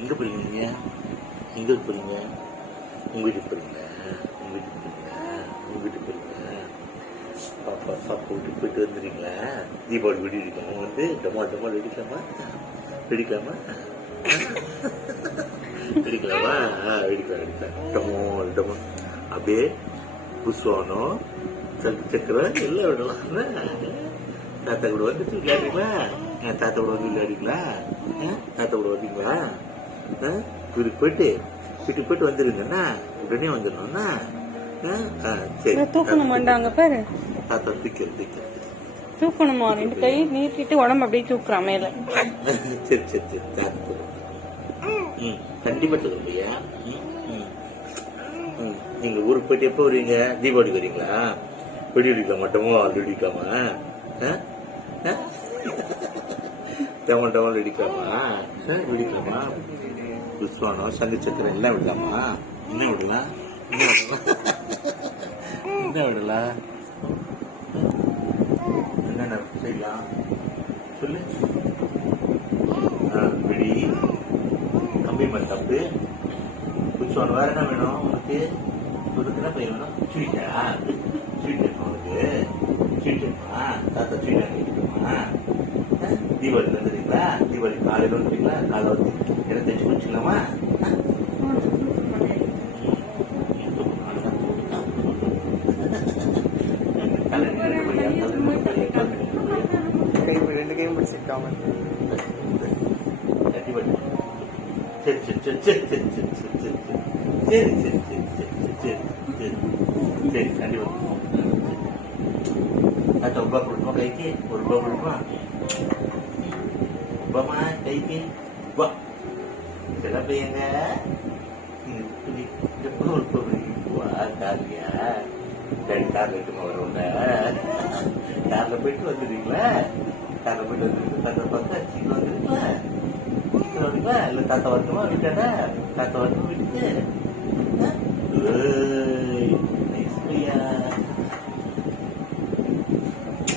எங்கே போறீங்க நீங்கள்? எங்கே போறீங்க? உங்கள் வீட்டுக்கு போறீங்களா? உங்கள் வீட்டுக்கு போறீங்களா? உங்கள் வீட்டுக்கு போறீங்களா? பாப்பா பாப்பா வீட்டுக்கு போயிட்டு வந்துடுறீங்களா? தீபாவளி வெடி அடிக்காம வந்து டமால் டமால் வெடிக்கலாமா? வெடிக்கலாமா? வெடிக்கலாமா? வெடிக்கலாம் வெடிக்கலாம். டமால் டமால் அப்படியே புஷ்வானம் சக்கரம் எல்லாம் விடலாம். தாத்தா கூட வந்துட்டு விளையாடுறீங்களா? தாத்தா கூட வந்து விளையாடுங்களா? தாத்தா கூட வந்தீங்களா? வீட்டுக்கு போயிட்டு வந்துருங்கண்ணா. உடனே வந்துடணும்ண்ணா. சரி தூக்கணுமாண்டாங்க பாரு. தாத்தா தூக்கிறது தூக்கணுமா? 2 கை நீட்டிட்டு உடம்பு அப்படியே தூக்குறான் மேல. சரி சரி சரி தாத்தா கண்டிப்பா சொல்லுங்கய்யா. நீங்க ஊருக்கு போயிட்டு எப்போ வருவீங்க? தீபாவளி வரீங்களா? வெடி அடிக்கலாம் மாட்டோமோ? அது அடிக்காம டமால் டமால் வெடிக்கலாமா? வெடிக்கலாமா? புஷ்வானம் சங்கு சக்கரம் எல்லாம் விடலாமா? என்ன விடலாம்? என்ன விடலாம்? என்னென்ன செய்யலாம் சொல்லு. வெடி, கம்பி மத்தாப்பு, புஷ்வானம், வேற என்ன வேணும் உனக்கு? உனக்கு என்ன பையன் வேணும்? ஸ்வீட்டா? ஸ்வீட் வேணும் உனக்கு? ஸ்வீட் வேணுமா? தாத்தா ஸ்வீட் வாங்கிட்டுமா? தீபாவளி வந்துடுறீங்களா? தீபாவளி காலையில் வந்துடுறீங்களா? காலை வந்து என்ன தைச்சு குடிச்சிக்கலாமா? ரெண்டு கையும் பிடிச்சிருக்காங்க. சரி சரி சரி சரி சரி சரி சரி சரி சரி சரி சரி சரி சரி கண்டிப்பா. தாத்தா ரூபா கொடுக்குமா? கைக்கு ஒரு ரூபா கொடுக்குமா? ரூபாமா கைக்கு ரூபா. இதெல்லாம் பையங்க கார்லையா? கார்ல இருக்குமா வருவோங்க? கார்ல போயிட்டு வந்துடுறீங்களா? கார்ல போயிட்டு வந்துருக்கு. தாத்தா பார்த்தா சீக்கிரம் வந்துருங்களா? இல்ல தாத்தா வரணுமா? வீட்டாடா தாத்தா வரணும் வீட்டுக்கு?